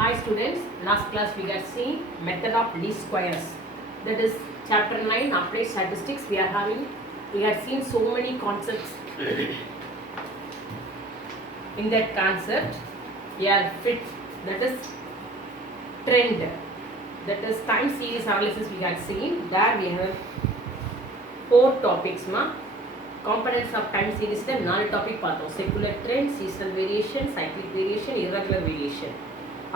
Hi students, last class we had seen method of least squares. That is chapter 9 applied statistics. We had seen so many concepts in that concept. Fit, that is trend, that is time series analysis we had seen. There we have 4 topics. Components of time series la 4 topic பார்த்தோம். Secular trend, seasonal variation, cyclic variation, irregular variation.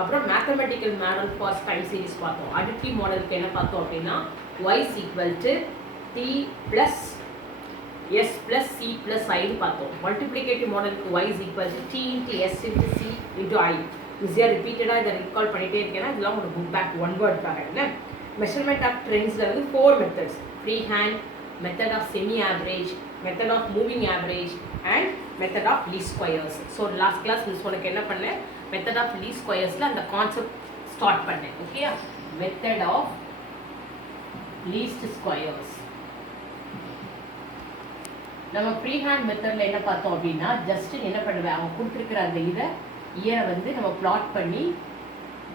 அப்புறம் mathematical model for time series பார்த்தோம். Additive மாடலுக்கு என்ன பார்த்தோம் அப்படின்னா y is equal to t plus s plus c plus i பார்த்தோம். Multiplicative மாடலுக்கு y is equal to t into s into c into i. ஈஸியாக ரிப்பீட்டடாக இதை ரீகால் பண்ணிகிட்டே இருக்கேன்னா இதெல்லாம் உங்களுக்கு புக் பேக் ஒன் வேர்டுக்காக இல்லை. மெஷர்மெண்ட் ஆஃப் ட்ரெண்ட்ஸில் வந்து 4 methods: free hand, method of semi average, method of moving average and method of least squares. So last class miss உனக்கு என்ன பண்ணேன், மெத்தட் ஆஃப் லீஸ்ட் ஸ்கொயர்ஸில் அந்த கான்செப்ட் ஸ்டார்ட் பண்ணேன். Okay, method of least squares. நம்ம free hand மெத்தடில் என்ன பார்த்தோம் அப்படின்னா ஜஸ்ட் என்ன பண்ணுவேன், அவங்க கொடுத்துருக்குற அந்த இயரை வந்து நம்ம பிளாட் பண்ணி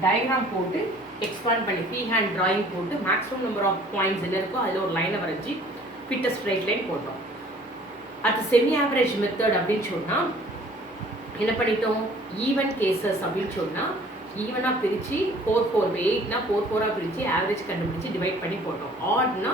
டயக்ராம் போட்டு எக்ஸ்பாண்ட் பண்ணி ஃப்ரீ ஹேண்ட் ட்ராயிங் போட்டு மேக்ஸிமம் நம்பர் ஆஃப் பாயிண்ட்ஸ் என்ன இருக்கோ அதில் ஒரு லைனை வரைஞ்சி ஃபிட்டஸ்ட் ஸ்ட்ரைட் லைன் போட்டோம். அது செமி ஆவரேஜ் மெத்தட் அப்படின்னு சொன்னால் என்ன பண்ணிட்டோம், ஈவன் கேசஸ் அப்படின்னு சொன்னால் ஈவனாக பிரித்து 4 8னா 4 பிரித்து ஆவரேஜ் கண்டுபிடிச்சி டிவைட் பண்ணி போட்டோம். ஆட்னா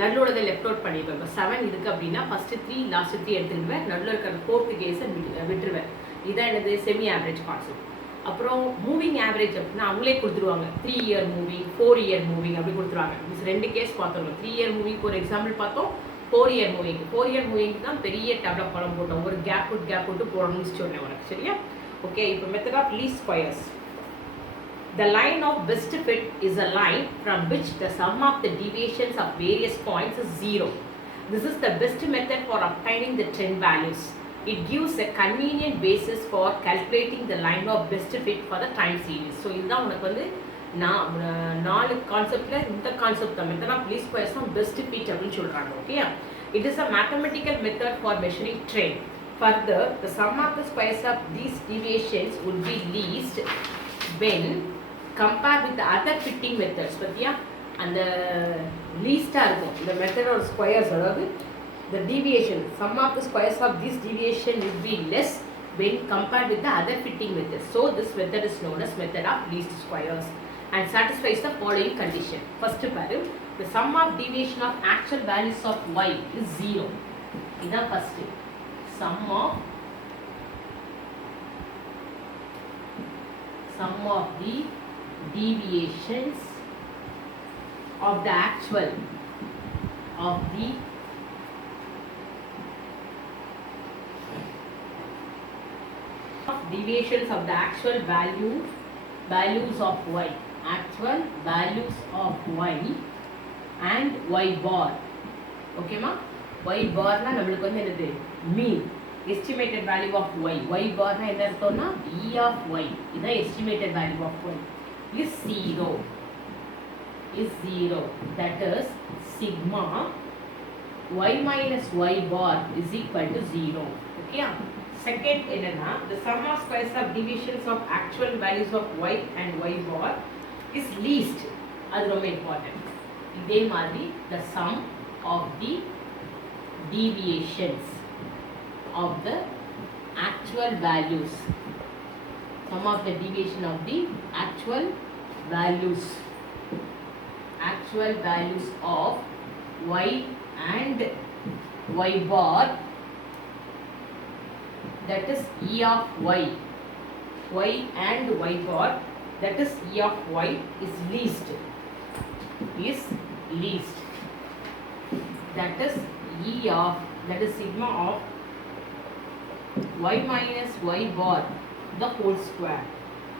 நடுவோட லெஃப்ட் அவுட் பண்ணிடுவேன். இப்போ 7 இருக்குது அப்படின்னா ஃபஸ்ட்டு 3 லாஸ்ட்டு 3 எடுத்துடுவேன், நடுவில் இருக்கிற 4th கேஸை விட்டுருவேன். இதான் என்னது செமி ஆவரேஜ் கான்செப்ட். அப்புறம் மூவிங் ஆவரேஜ் அப்படின்னா அவங்களே கொடுத்துருவாங்க 3 இயர் மூவிங் 4 இயர் மூவிங் அப்படி கொடுத்துருவாங்க. மிஸ் 2 கேஸ் பார்த்தோம். 3 இயர் மூவிங்க்கு ஒரு எக்ஸாம்பிள் பார்த்தோம், 4 இயர் மூவிங். 4 இயர் மூவிங்க்கு தான் பெரிய டேப்லெட் படம் போட்டோம், ஒரு கேப் விட்டு போடணும்னு சொன்னேன் உனக்கு, சரியா? ஓகே, இப்போ method of least squares. The line of best fit is a line from which the sum of the deviations of various points is 0. This is the best method for obtaining the trend values. It gives a convenient basis for calculating the line of best fit for the time series. So இதுதான் உனக்கு வந்து நான் 4 கான்செப்டில் இந்த concept தான் method of least squares தான் best fit அப்படின்னு சொல்கிறாங்க. Okay, it is a mathematical method for measuring trend. Further, the sum of the squares of these deviations would be least when compared with the other fitting methods. பத்தியா அந்த லீஸ்டாக இருக்கும் இந்த மெத்தடோட squares, அதாவது the deviation, sum of the squares of this deviation will be less when compared with the other fitting methods. So this method is known as method of least squares and satisfies the following condition. First paru, the sum of deviation of actual values of y is 0. Ida first sum of the deviations of the actual of the deviations of the actual values of y, actual values of y and y bar. Okay ma, y bar na நம்மளுக்கு வந்து என்னது mean estimated value of y. y bar na என்ன அர்த்தம்னா e of y, இதான் estimated value of y is 0. That is sigma y minus y bar is equal to 0. Okay, second என்னன்னா the sum of squares of deviations of actual values of y and y bar is least. அது ரொம்ப important. இதே மாதிரி the sum of the deviations of the actual values, sum of the deviation of the actual values of y and y bar, that is e of y and y bar, that is e of y is least, that is e of, that is sigma of y minus y bar the whole square.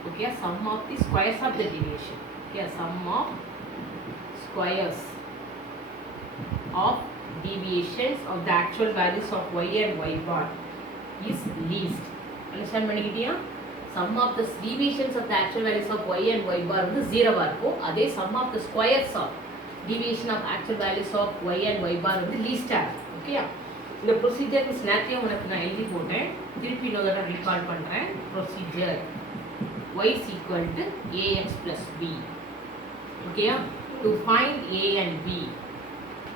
Okay, sum of the squares of the deviation. Okay, sum of squares of deviations of the actual values of y and y bar is least. Understand பண்ணிக்கிட்டியா? sum of the deviations of the actual values of y and y bar வந்து 0 இருக்கும். அதே sum of the squares of deviation of actual values of y and y bar வந்து least ஆகும். Okay, இந்த procedure miss நேத்தியாக உனக்கு நான் எழுதி போட்டேன், திருப்பி இன்னொரு தடவை ரீகால் பண்ணுறேன். Procedure y is equal to ax plus b. Okay, to find a and b,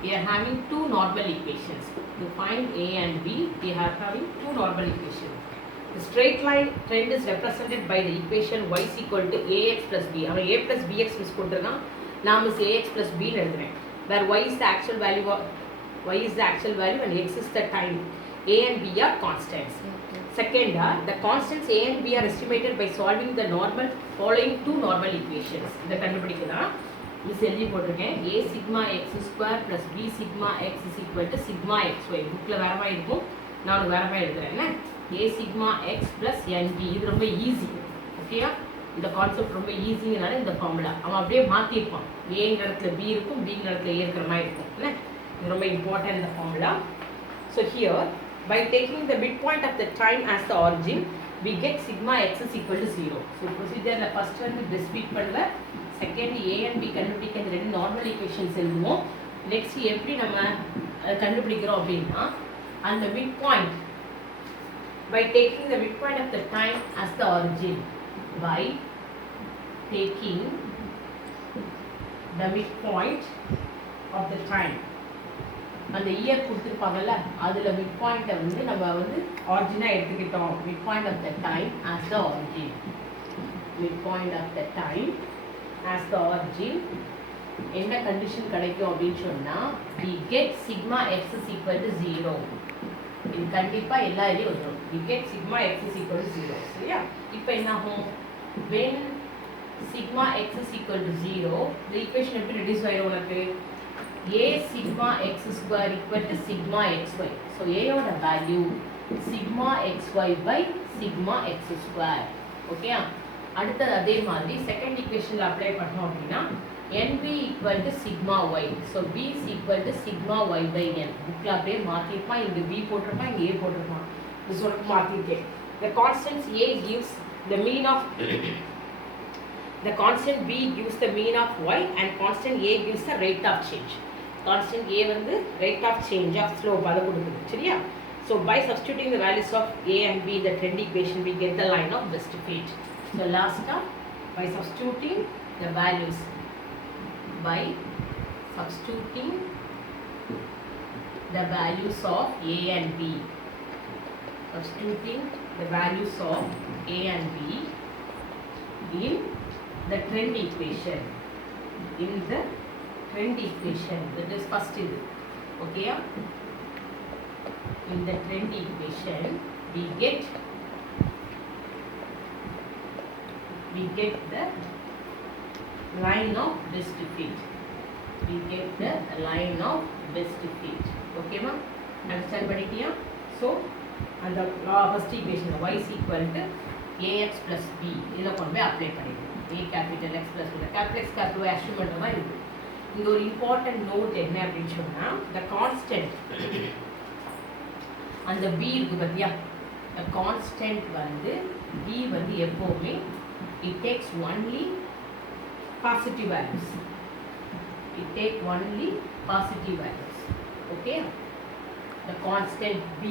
we are having two normal equations. To find a and b, we are having two normal equations. The straight line trend is represented by the equation y is equal to ax plus b. அவன் a plus bx miss கொடுத்துருக்கான், நாம் is ax plus b எழுதுறேன். Where y is the actual value and x is the time. A and b are constants. Second, the constants a and b are estimated by solving the following two normal equations. இதை கண்டுபிடிக்கலாம். Miss எழுதி போட்டிருக்கேன். a sigma x square plus b sigma x is equal to sigma xy. புக்கில் வேற மாதிரி இருக்கும், நான் வேற மாதிரி எழுதுறேன். a sigma x plus nd. இது ரொம்ப ஈஸி. ஓகேயா, இந்த கான்செப்ட் ரொம்ப ஈஸிங்கனால இந்த ஃபார்முலா அவன் அப்படியே மாற்றிருப்பான். ஏங்கிற இடத்துல b இருக்கும், பிங்கிற இடத்துல a இருக்கிற மாதிரி இருக்கும். இது ரொம்ப இம்பார்ட்டன்ட் இந்த formula. So here by taking the midpoint of the time as the origin, we get sigma x is equal to 0. So procedure la first one this beat பண்ணுவ, second a and b கண்டுபிடிக்க இந்த ரெண்டு normal equations எழுதுவோம். Next எப்படி நம்ம கண்டுபிடிக்கிறோம் அப்படின்னா, அந்த midpoint by taking the midpoint of the time as the origin, by taking the midpoint of the time, அந்த இயர் கொடுத்துருப்பாங்கல்ல, அதில் மிட் பாயிண்ட்டை வந்து நம்ம வந்து ஆரிஜினாக எடுத்துக்கிட்டோம். Mid point of the time as the origin. Mid point of the time as the origin என்ன கண்டிஷன் கிடைக்கும் அப்படின்னு சொன்னால், we get sigma x is equal to 0. இது கண்டிப்பாக எல்லா இதுலையும் வந்துடும். we get sigma x is equal to 0. சரியா? இப்போ என்ன ஆகும், when sigma x is equal to 0, இந்த ஈக்குவேஷன் எப்படி ரெடியூஸ் ஆகிடும் உனக்கு, a sigma x square equal to sigma xy. So a ஓட value sigma xy by sigma x square. Okay, அடுத்தது அதே மாதிரி செகண்ட் ஈக்குவேஷனில் அப்ளை பண்ணோம் அப்படின்னா nb equal to sigma y. So b is equal to sigma y by n. புக்கில் அப்படியே மாற்றிருப்பான், இங்கே b போட்டிருப்பான், இங்கே a போட்டிருப்பான். இது சொல்லிட்டு மாற்றிருக்கேன். The constants a gives the mean of the constant b gives the mean of y and constant a gives the rate of change. Constant a வந்து rate of change of slope அதை கொடுக்குது. சரியா? So by substituting the values of a and b in the trend equation, we get the line of best fit. So last term, by substituting the values of a and b, substituting the values of a and b in the trend equation, that is first இது. okay, in the trend equation we get the line of best fit. okay ma, understand பண்ணிட்டியா? so and the first equation y is equal to ax plus b இதை கொண்டு போய் apply பண்ணிடுவோம். a capital X plus b, capital X capital Y assume பண்ணுற மாதிரி இருக்குது. இங்கே ஒரு இம்பார்ட்டன்ட் நோட் என்ன அப்படின்னு சொன்னால், the constant அந்த b இருக்கு பார்த்தியா, the constant வந்து b வந்து எப்போவுமே it takes only positive values. okay, the constant b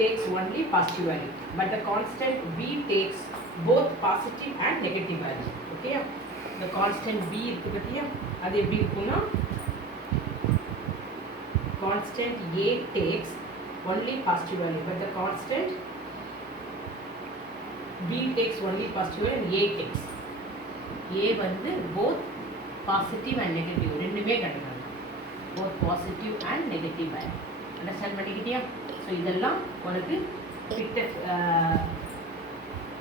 takes only positive value, but the constant b takes both positive and negative value. okay, the constant b இருக்கு பத்தியா, அது எப்படி இருக்கும்னா, constant a takes only positive value, but the constant b takes only positive value and a takes a வந்து both positive and negative ரெண்டுமே கிடைக்கும், both positive and negative value. Understand பண்ணிக்கிட்டியா? So இதெல்லாம் உனக்கு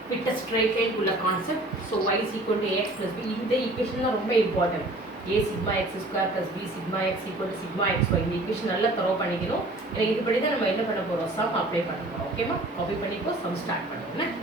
பிட்ட ஸ்ட்ரைட் லைன் உள்ள concept. So y is equal to ax plus b, இந்த equation தான் ரொம்ப important. a sigma x square plus b sigma x equal to sigma xy, இந்த equation நல்லா தரவு பண்ணிக்கணும். ஏன்னா இதுபடி தான் நம்ம என்ன பண்ண போகிறோம், சம் அப்ளை பண்ண போகிறோம். ஓகேமா, காப்பி பண்ணிக்கோ, சம் ஸ்டார்ட் பண்ணுவோம்.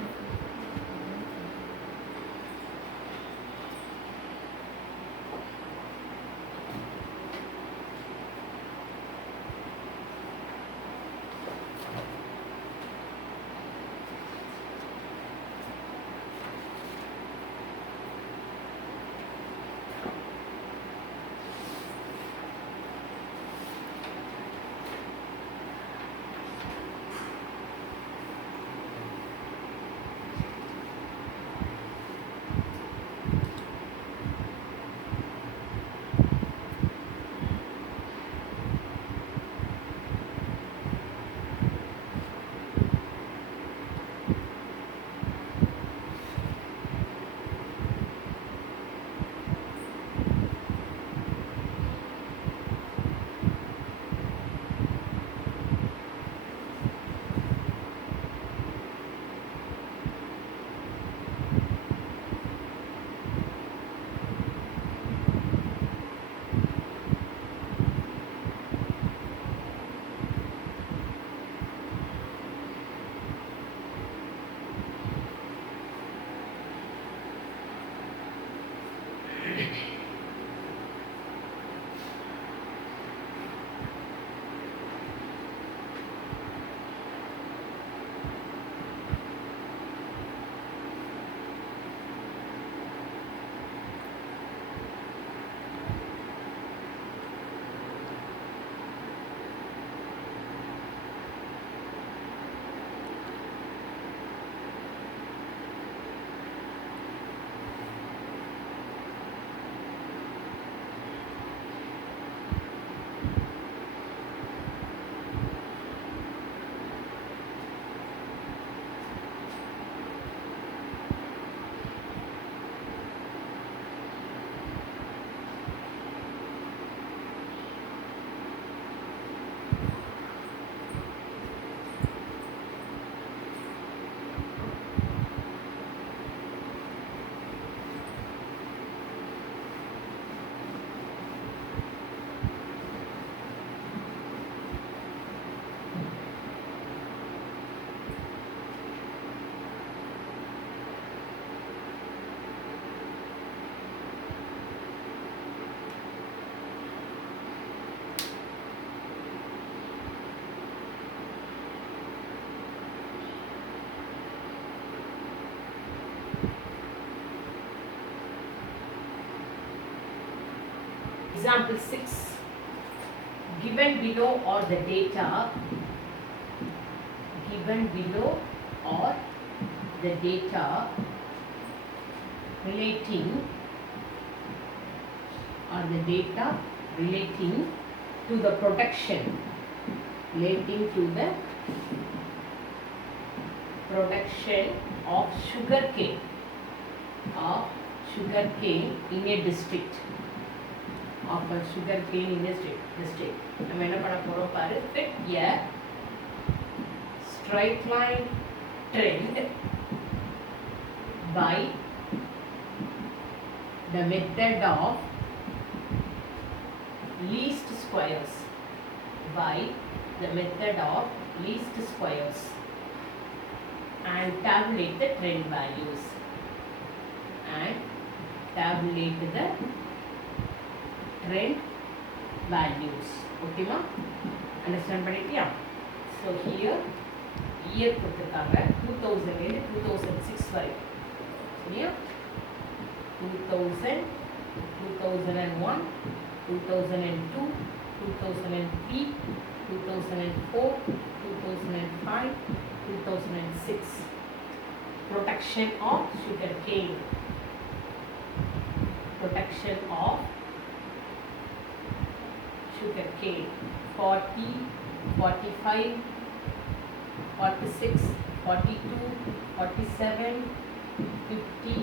Example 6. Given below are the data relating to the production of sugarcane in a district. நம்ம என்ன பண்ண போறோம் பாரு. Fit a straight line trend by the method of least squares and tabulate the trend values okay ma? Understand பண்ணிட்டியா? So here year கொடுத்திருக்காங்க 2000 2006 வரை. சரியா? 2000 2001 2002 2003 2004 2005 2006. Production of sugarcane 40, 45, 46, 42, 47, 50,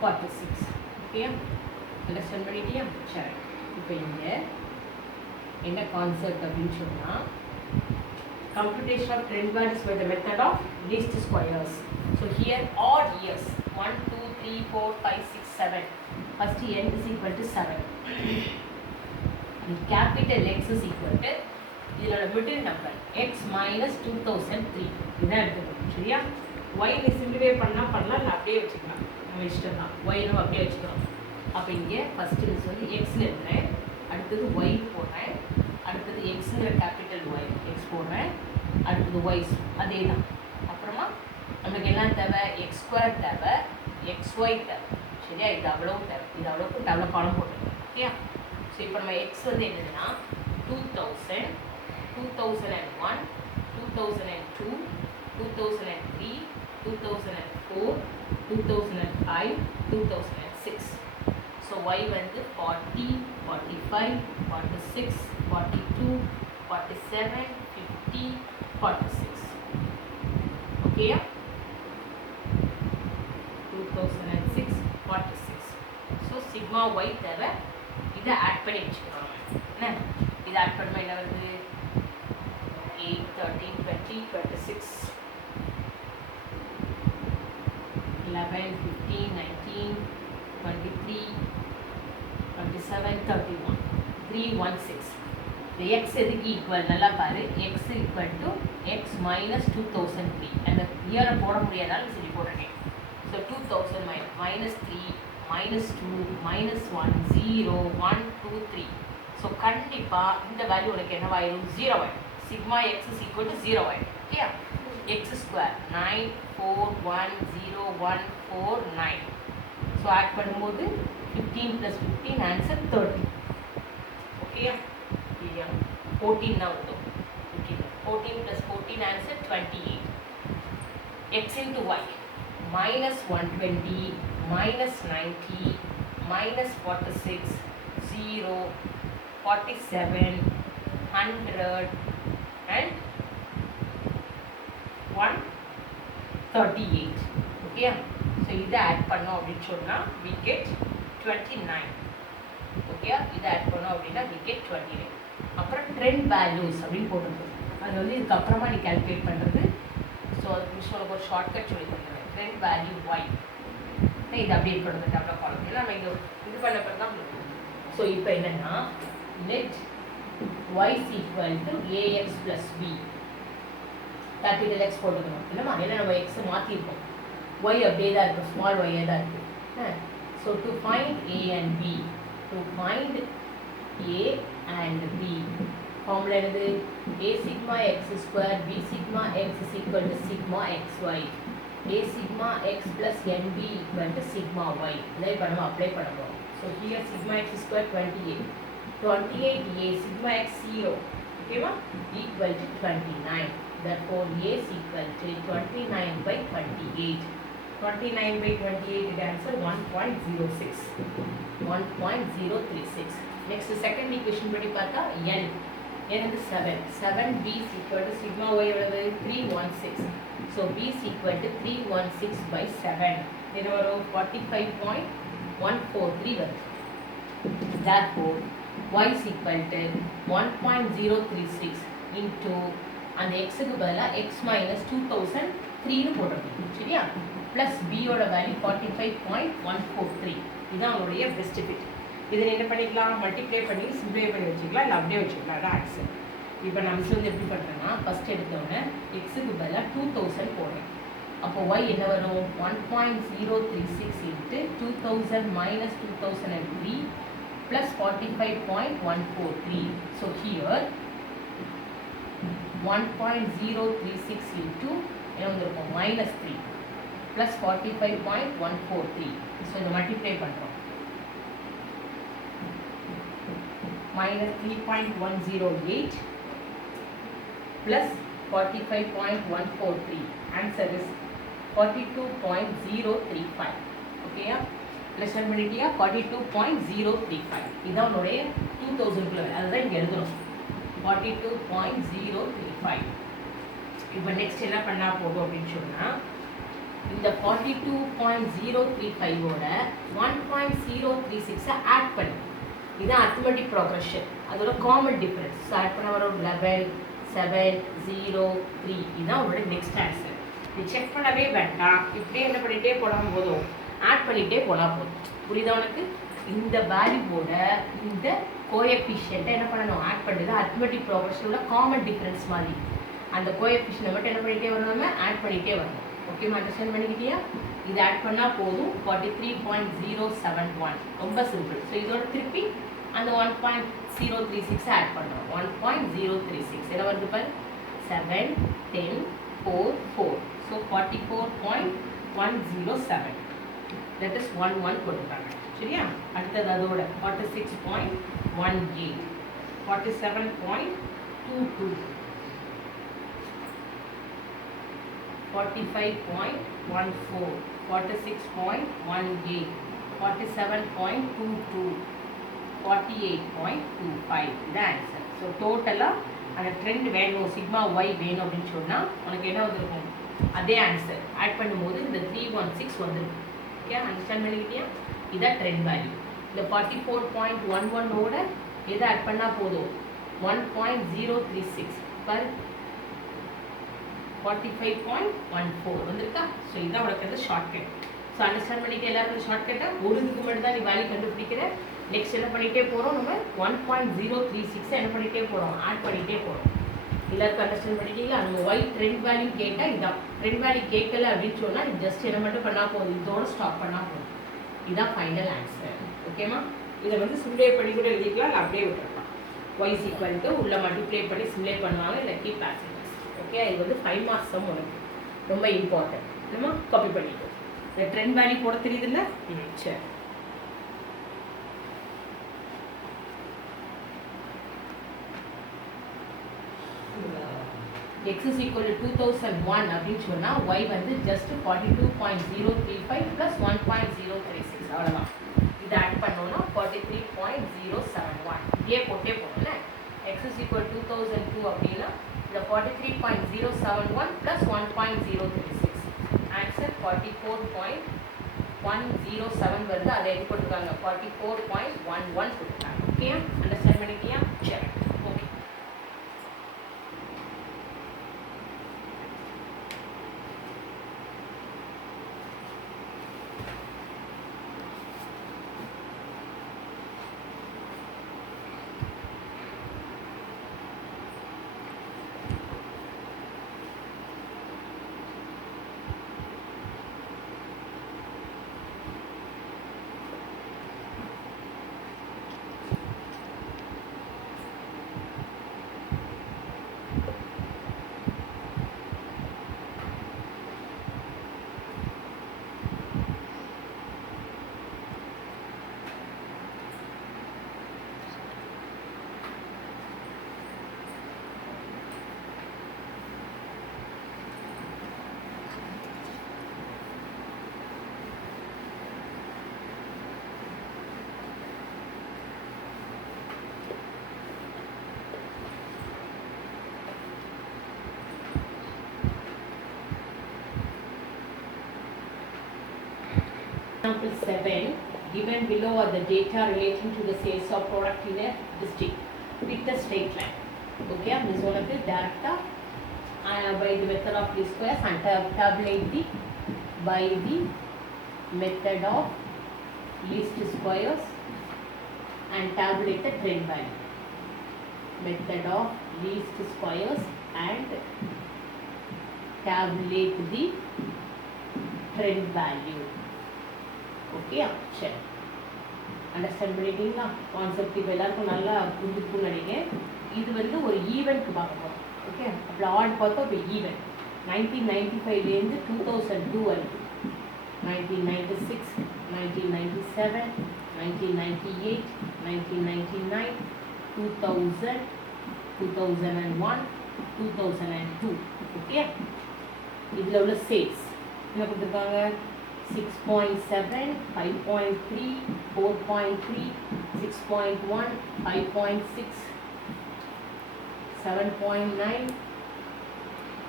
46. Okay? Understand பண்ணிட்டியா? சரி. இப்போ இங்க என்ன கான்செப்ட் அப்படினு சொன்னா computation of trend values by the method of least squares. So here odd years 1, 2, 3, 4, 5, 6, 7. First n is equal to 7. And capital X is equal to இதோட middle number x minus 2003. இதான் எடுத்துக்கணும். சரியா? y நீ simplify பண்ணலாம் இல்ல அப்படியே வச்சுக்கலாம். நம்ம இஷ்டம் தான். y நம்ம அப்படியே வச்சுக்கலாம். அப்ப இங்க ஃபர்ஸ்ட் இது வந்து x ல எழுதுறேன். அடுத்தது y போடுறேன். அடுத்தது xங்கற கேபிட்டல் y x போடுறேன். அடுத்தது y அதேதான். அப்புறமா நமக்கு என்ன தேவை? x2 தேவை, xy தேவை. சரியா? இது அவ்வளவு தேவை. இது அவ்வளவுக்கு டபுள் காலம் போட்டுருக்கோம். ஓகேயா? ஸோ இப்போ நம்ம x வந்து என்னதுன்னா 2000, 2001, 2002, 2003, 2004, 2005, 2006. So y வந்து 40, 45, 46, 42, 47, 50, 46. Okay? 2006, 46. So sigma y தேவை. இதை ஆட் பண்ணி வச்சுக்கிறோம். என்ன இதை ஆட் பண்ணும்போது என்ன வருது? 8, 13, 20, 26, 11, 15, 19, 23, 27, 31, 316. The x எதுக்கு ஈக்குவல்? நல்லா பாரு. x equal to x minus 2003. அந்த இயரை போட முடியாதால் சரி போடுறேன். So 2000 minus 3 minus 2 minus 1 0 1 2 3. So கண்டிப்பா இந்த வேல்யூ உனக்கு என்னவாயிரும்? 0 ஆயிடும். Sigma x is equal to 0 ஆயிடும். Okay? x square 9 4 1 0 1 4 9. So add பண்ணும்போது 15 plus 15 answer 30. ஓகே? இல்லையா? 14 now வருது. Okay. 14 plus 14 answer 28. x into y minus 120 minus 90 minus 46 0 47 100 and 138. Okay? So இதை add பண்ணோம் அப்படின்னு சொன்னா we get 29. Okay? இதை ஆட் பண்ணோம் அப்படின்னா we get 29. அப்புறம் ட்ரெண்ட் வேல்யூஸ் அப்படின்னு போட்டுருக்கோம். அது வந்து இதுக்கப்புறமா நீ கால்குலேட் பண்ணுறது. ஸோ அதுக்கு உனக்கு ஒரு ஷார்ட்கட் சொல்லி தந்துடுறேன். ட்ரெண்ட் வேல்யூ y இது அப்படி இருக்கிறது டெவலப் பண்ணணும். ஏன்னா நம்ம இங்கே இது பண்ண பிறகு தான். ஸோ இப்போ என்னன்னா let y is equal to ax plus b. Capital x போட்டுக்கணும். இல்லைமா? ஏன்னா நம்ம x மாற்றிருக்கோம். y அப்படியே தான் இருக்கும். ஸ்மால் y தான் இருக்குது. So to find a and b, to find a and b, formula என்னது? a sigma x square b sigma x is equal to sigma xy. a sigma x plus nb equal to sigma y. இதை இப்போ நம்ம apply பண்ண போகிறோம். So here sigma x square 28. 28 a sigma x 0 ஓகேவா equal to 29. Therefore a is equal to 29 by 28. 29 by 28 is answer 1.06. 1.036. Next second equation படி பார்த்தா n. n is 7. 7b is equal to sigma y எவ்வளவு 316. So b is equal to 316 by 7. இது வரும் 45.143 வருது. Therefore y is equal to 1.036 into அந்த xக்கு பதிலா x minus 2003 னு போட்டுருக்கோம். சரியா? plus b ஓட வேல்யூ 45.143. இதான் அவங்களுடைய பெஸ்ட் ஃபிட். இதை என்ன பண்ணிக்கலாம், மல்டிப்ளை பண்ணி சிம்பிளை பண்ணி வச்சுக்கலாம், இல்லை அப்படியே வச்சுக்கலாம். அதான் ஆன்சர். இப்போ நான் மிஸ் வந்து எப்படி பண்ணுறேன்னா, ஃபஸ்ட் எடுத்தோடனே எக்ஸுக்கு பதிலாக 2000 போடுறேன். அப்போ y என்ன வரும் 1.036 into 2000 minus 2003 plus 45.143. So here 1.036 into என்ன வந்திருக்கும் minus 3 plus 45.143. So இதை மல்டிப்ளை பண்ணுறோம். minus 3.108 plus 45.143. Answer is 42.035. Okay, plus பண்ணிட்டியா 42.035. இதான் உன்னுடைய 2000 குள்ள அதுதான் இங்க எழுதுறோம் 42.035. இப்போ நெக்ஸ்ட் என்ன பண்ணா போகும் அப்படின்னு சொன்னா, இந்த 42.035 ஓட 1.036 ஆட் பண்ணு. இதான் arithmetic progression. அதோட காமன் டிஃபரன்ஸ். ஸோ ஆட் பண்ண வரும் 11 7 0 3. இதுதான் உங்களோட நெக்ஸ்ட் ஆன்சர். இது செக் பண்ணவே வேண்டாம், இப்படியே என்ன பண்ணிகிட்டே போனால் போதும், ஆட் பண்ணிகிட்டே போனால் போதும். புரியுதா உனக்கு? இந்த வேல்யூவோட இந்த கோஎஃபிஷியண்ட்டை என்ன பண்ணணும், ஆட் பண்ணுறது arithmetic progressionோட காமன் டிஃபரன்ஸ் மாதிரி. அந்த கோஎஃபிஷியன்ட்டை மட்டும் என்ன பண்ணிகிட்டே வரணும், நம்ம ஆட் பண்ணிகிட்டே வரணும். ஓகேமா, அண்டர்ஸ்டாண்ட் பண்ணிக்கிட்டியா? இது ஆட் பண்ணால் போதும் 43.071. ரொம்ப சிம்பிள். ஸோ இதோட திருப்பி அந்த 1.036 ஆட் பண்ணுறோம். 1.036 என்ன வருது பாரு, 7 10 4 4. ஸோ 44.107. தட் இஸ் 11 கொடுக்குறாங்க. சரியா? அடுத்தது அதோட 46.18 47.22 45.14 46.18 47.22 48.25. இது ஆன்சர். ஸோ டோட்டலாக அந்த ட்ரெண்ட் வேணும், சிக்மா ஒய் வேணும் அப்படின்னு சொன்னால் உனக்கு என்ன வந்துருக்கும், அதே ஆன்சர் ஆட் பண்ணும்போது இந்த 316 வந்துருக்கும். ஓகே, அண்டர்ஸ்டாண்ட் பண்ணிக்கிட்டியா? இதான் ட்ரெண்ட் வேல்யூ. இந்த 44.11ஓட எதை ஆட் பண்ணால் போதும், 1.036 பர் 45.14 வந்திருக்கா? ஸோ இதான் உனக்கு வந்து ஷார்ட்கட். ஸோ அண்டர்ஸ்டாண்ட் பண்ணிக்க எல்லாருக்கும் ஷார்ட்கட்டாக ஒரு இதுக்கு மட்டும் தான் நீ வேல்யூ கண்டுபிடிக்கிற. நெக்ஸ்ட் என்ன பண்ணிகிட்டே போகிறோம், நம்ம 1.036 என்ன பண்ணிகிட்டே போகிறோம், ஆட் பண்ணிகிட்டே போகிறோம். எல்லாருக்கும் அண்டர்ஸ்டாண்ட் பண்ணிட்டீங்களா? நம்ம ஒய் ட்ரெண்ட் வேல்யூ கேட்டால் இதான், ட்ரெண்ட் வேல்யூ கேட்கல அப்படின்னு சொன்னால் ஜஸ்ட் என்ன மட்டும் பண்ணால் போதும், இதோட ஸ்டாப் பண்ணால் போதும். இதுதான் ஃபைனல் ஆன்சர். ஓகேம்மா? இதை வந்து சிம்ப்ளை பண்ணி கூட எழுதிக்கலாம், இல்லை அப்படியே விட்டுருக்கலாம். ஒய் இஸ் ஈக்குவல் டு உள்ள மல்டிப்ளை பண்ணி சிம்ப்ளை பண்ணுவாங்க, இல்லை keep as it is. Okay, இது வந்து 5 மார்க்ஸ் தான் உனக்கு ரொம்ப இம்பார்ட்டன்ட். நம்ம காப்பி பண்ணிட்டோம். இந்த ட்ரெண்ட் வேல்யூ போட தெரியுதுல்ல? சரி. x is equal to 2001 அப்படின்னு சொன்னால் y வந்து ஜஸ்ட் 42.035 plus 1.036 அவ்வளோதான். இதை ஆட் பண்ணோன்னா 43.071. ஏ போட்டே போகணும்ல. x is equal to 2002 அப்படின்னா இந்த 43.071 plus 1.036. ஆன்சர் 44.107 வருது. அதை எது கொடுத்துருக்காங்க, 44.11 கொடுத்துருக்காங்க. ஓகே, அண்டர்ஸ்டாண்ட் பண்ணிக்கியா? சரி. Okay, Example 7. Given below are the data relating to the sales of product in a district with a straight line. Okay, this one is direct by the method of least squares and tabulate the by the method of least squares and tabulate the trend value. Method of least squares and tabulate the trend value. Okay, சரி understand பண்ணிட்டீங்களா? Concept இப்போ எல்லாருக்கும் நல்லா புரிஞ்சுக்குன்னு நினைக்கிறேன். இது வந்து ஒரு ஈவெண்ட்க்கு பார்க்க போகிறோம். ஓகே, அப்படி ஆட் பார்த்தோம். இப்போ ஈவெண்ட் 1995லேருந்து 2002 வரைக்கும் 1996, 1997, 1998, 1999, 2000, 2001, 2002. ஓகே, இதில் உள்ள சேல்ஸ் என்ன கொடுத்துருக்காங்க? 6.7, 5.3, 4.3, 6.1, 5.6, 7.9,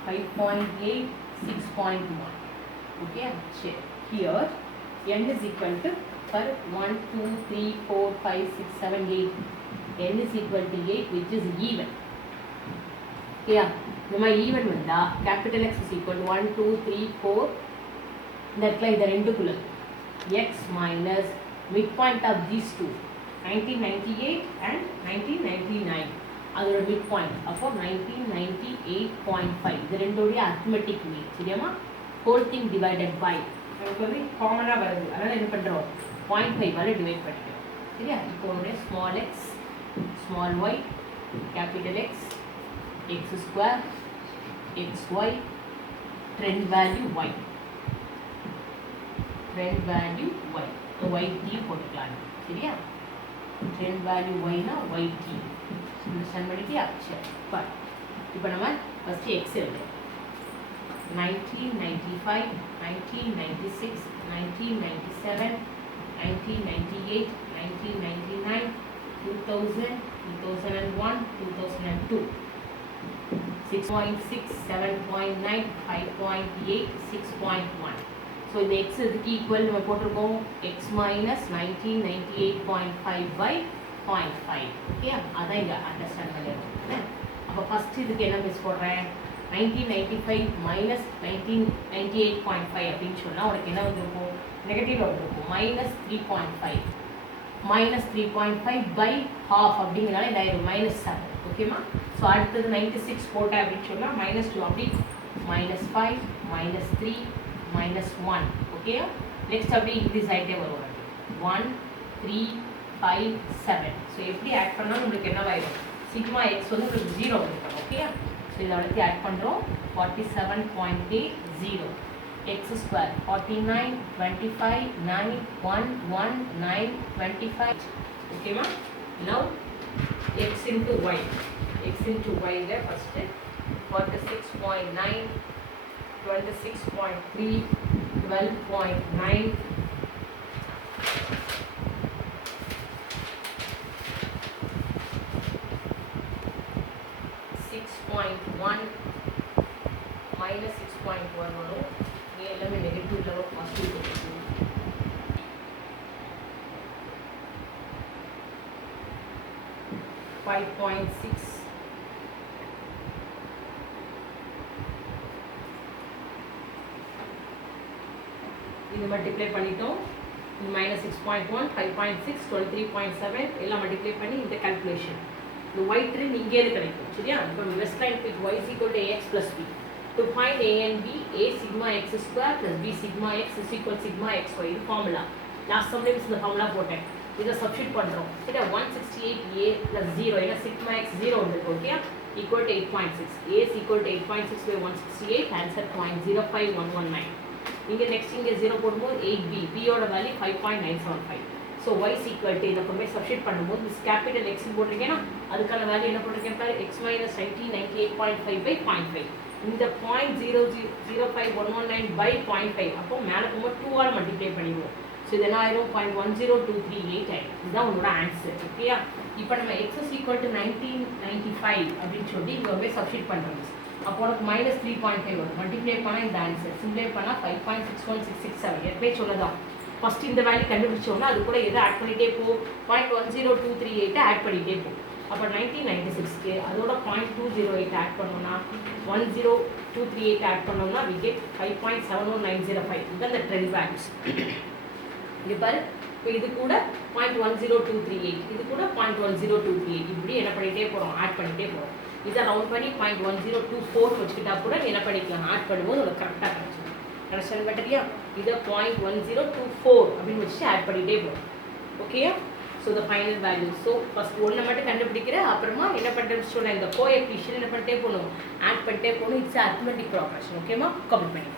5.8, 6.1. Okay, here n is equal to for 1, 2, 3, 4, 5, 6, 7, 8. n is equal to 8, which is even. Okay, நம்ம even வந்தா capital X is equal to 1, 2, 3, 4. இந்த இடத்துல இந்த ரெண்டுக்குள்ள x minus midpoint of these two 1998 and 1999 அதோட midpoint அப்போ 1998.5 இது ரெண்டோடைய arithmetic mean சரியாமா? whole thing divided by நமக்கு வந்து காமனா வருது, அதனால என்ன பண்றோம் 0.5 ஆல டிவைட் பண்ணிக்கிறோம். சரியா? இப்போ ஒரு small x small y capital X x square xy trend value y trend value y yt போட்டுக்கலாம். சரியா? trend value y னா yt அண்டர்ஸ்டாண்ட் பண்ணிட்டியா? சரி, பட் இப்போ நம்ம ஃபர்ஸ்ட் x எழுதுறோம். 1995, 1996, 1997, 1998, 1999, 2000, 2001, 2002. 6.6, 7.9, 5.8, 6.1. So இந்த x இதுக்கு ஈக்குவல் நம்ம போட்டிருக்கோம் x minus 1998.5 by 0.5. ஓகே, அதான் இங்கே அண்டர்ஸ்டாண்ட் பண்ணிடுறோம். அப்போ ஃபஸ்ட் இதுக்கு என்ன மிஸ் போடுறேன்? 1995 minus 1998.5 அப்படின்னு சொன்னால் உனக்கு என்ன வந்துருக்கும்? நெகட்டிவ் வந்துருக்கும் -3.5 -3.5 by half அப்படிங்கிறனால இதாயிரும் -7. ஓகேமா? ஸோ அடுத்தது 96 போட்டேன் அப்படின்னு சொன்னால் -2 அப்படி -5 -3 -1. ஓகே, நெக்ஸ்ட் அப்படி இன்க்ரீஸ் ஆகிட்டே வரும் 1 3 5 7. ஸோ எப்படி ஆட் பண்ணாலும் உங்களுக்கு என்னவாயிடும்? சிக்மா எக்ஸ் வந்து உங்களுக்கு 0 வந்துடும். ஓகே, ஸோ இதை அடுத்து ஆட் பண்ணுறோம் 47.80 x square 49 25 9 1 1 9 25. ஓகேமா? நவ் x into y ல ஃபஸ்ட்டு 46.9 26.3 12.9 6.1 minus 6.1 வரும். இங்கே எல்லாமே நெகட்டிவ் லெவல் பாசிட்டிவ் இருக்கும். 5.6 இது மல்டிப்ளை பண்ணிட்டோம். இது -6.1 5.6 23.7 எல்லாம் மல்டிப்ளை பண்ணி இந்த கால்குலேஷன் இந்த y ட்ரெண்ட் இங்கேயே கிடைக்கும். சரியா? இப்போ best line fit y is equal to ax plus b. To find a and b, a sigma x square plus b sigma x is equal sigma xy. இது formula. Last sometimes இந்த formula போட்டேன். இதை substitute பண்ணுறோம். சரியா? 168a plus 0 ஏன்னா sigma x 0 வந்துருக்கு. Okay, equal to 8.6. a is equal to 8.6 by 168. Answer 0.05119. இங்கே next இங்கே 0 போடும்போது 8b, b யோட value 5.975. So y is equal to இதை கொண்டு சப்ஸ்டிட் பண்ணும்போது this capital x போட்டிருக்கேன்னா அதுக்கான வேல்யூ என்ன போட்டிருக்கேன் பாரு, x minus 1998.5 by 0.5. இந்த 0.05119 by 0.5 அப்போ மேலே போகும்போது 2 ஆல் மல்டிப்ளை பண்ணிடுவோம். ஸோ இது என்ன ஆயிரும் 0.10238 ஆயிடும். இதுதான் உங்களோட ஆன்சர். ஓகேயா? இப்போ நம்ம x is equal to 1995 அப்படின்னு சொல்லி இங்கே போய் சப்ஸ்டிட் பண்ணுறோம். அப்போ உனக்கு -3.5 வரும். மல்டிப்ளை பண்ணால் இந்த ஆன்சர், சிம்ப்ளை பண்ணால் 5.61667. எப்பவே சொல்லதான் ஃபஸ்ட் இந்த வேல்யூ கண்டுபிடிச்சோம்னா அது கூட எதை ஆட் பண்ணிகிட்டே போ 0.10238 ஆட் பண்ணிகிட்டே போ. அப்போ 1996க்கு அதோட 0.208 ஆட் பண்ணோம்னா 10238 ஆட் பண்ணோம்னா we get 5.71905. இதுதான் இந்த ட்ரெண்ட் வேல்யூஸ். இது பாரு, இப்போ இது கூட 0.10238, இது கூட 0.10238, இப்படி என்ன பண்ணிகிட்டே போகிறோம், ஆட் பண்ணிகிட்டே போகிறோம். இதை ரவுண்ட் பண்ணி 0.1024 வச்சுக்கிட்டா கூட என்ன பண்ணிக்கலாம், ஆட் பண்ணும்போது உங்களுக்கு கரெக்டாக கிடச்சிடும். கரெக்ஷன் பட்டரியா? இதை 0.1024 அப்படின்னு வச்சு ஆட் பண்ணிகிட்டே போகிறோம். ஓகேயா? So the final value. So first ஒன்றை மட்டும் கண்டுபிடிக்கிறேன், அப்புறமா என்ன பண்ணுறேன்னு சொன்னால் இந்த கோஎஃபிஷியன்ட் என்ன பண்ணிட்டே போகணும், ஆட் பண்ணிட்டே போகணும். It's arithmetic progression. ஓகேமா? கம்ப்ளீட் பண்ணிப்போம்.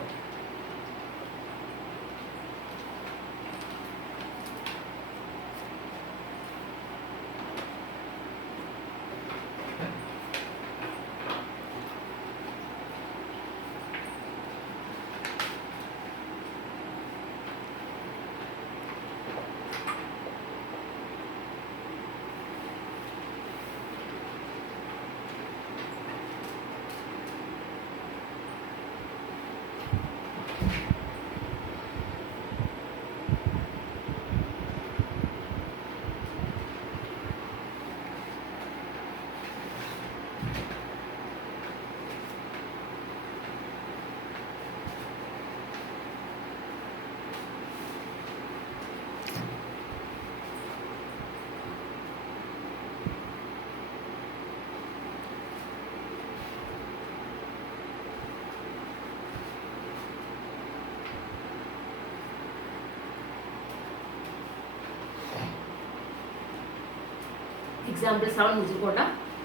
Example 7 முடிச்சுக்கோண்டா.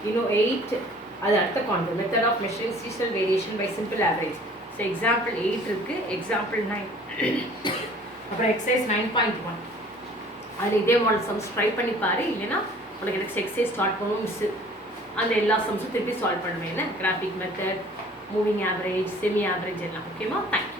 இன்னும் 8 அது அடுத்த concept, method of measuring seasonal variation by simple average. So example 8 இருக்கு, எக்ஸாம்பிள் 9, அப்புறம் எக்ஸசைஸ் 9.1. அதில் இதே மாடல் சம்ஸ் ட்ரை பண்ணி பாரு. இல்லைன்னா உனக்கு எனக்கு எக்ஸசைஸ் ஸ்டார்ட் பண்ணுவோம் மிஸ்ஸு, அந்த எல்லா சம்ஸும் திருப்பி சால்வ் பண்ணுவேன். என்ன graphic method, moving average, semi average எல்லாம். ஓகேவா? தேங்க்யூ.